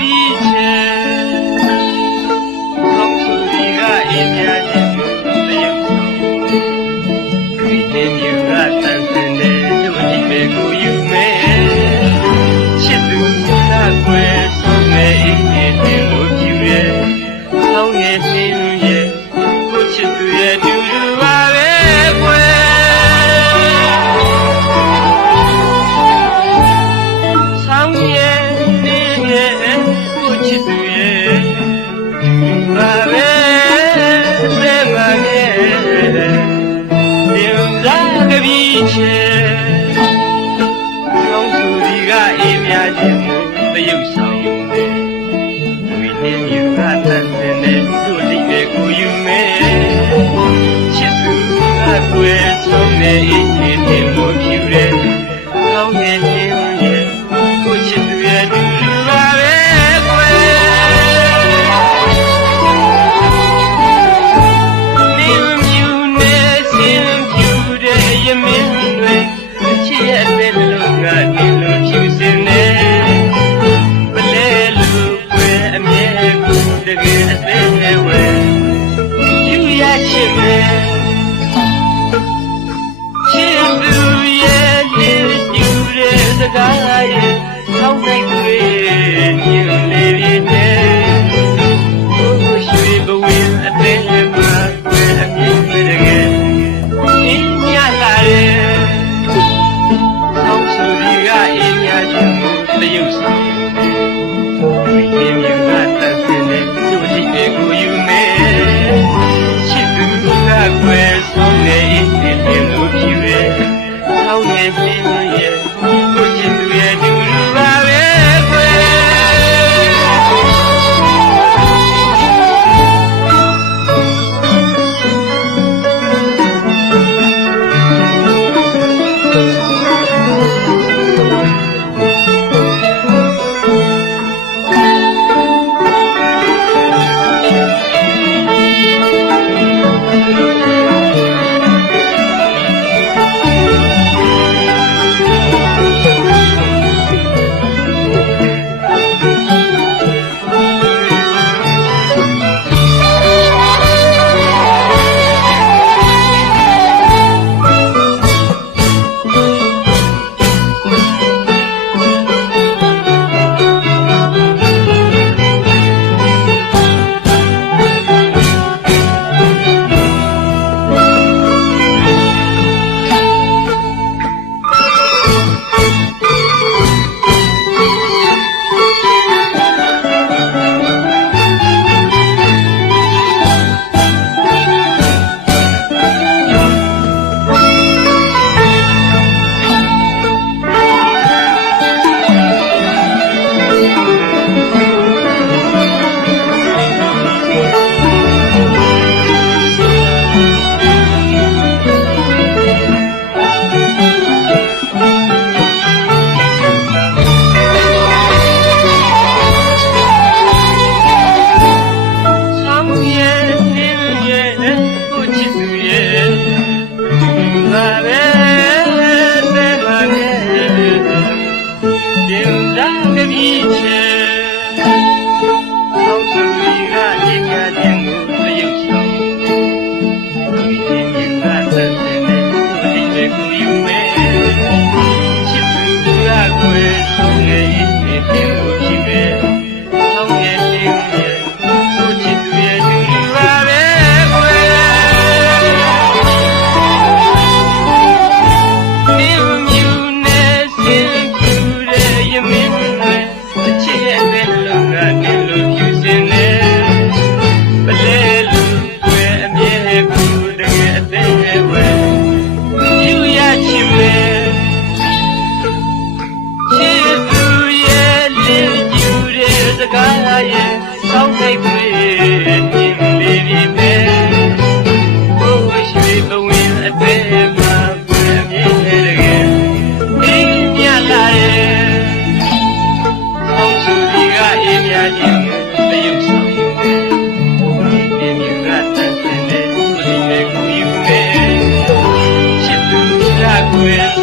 Devi. ရှင်ကျောင်းသူဒီကအေးမြခြင်းမူသရုပ်ဆောင်ယူမယ်ဝိနည်းယူကတန်တဲ့နဲ့တို့လိပဲကိုယူမယ်ချစ်သူကကိုယ်ဆုံးနေအေးမြင့်မှုပြုတယ်ကောင်းရဲ့ ထောက်နိုင်တွေ န်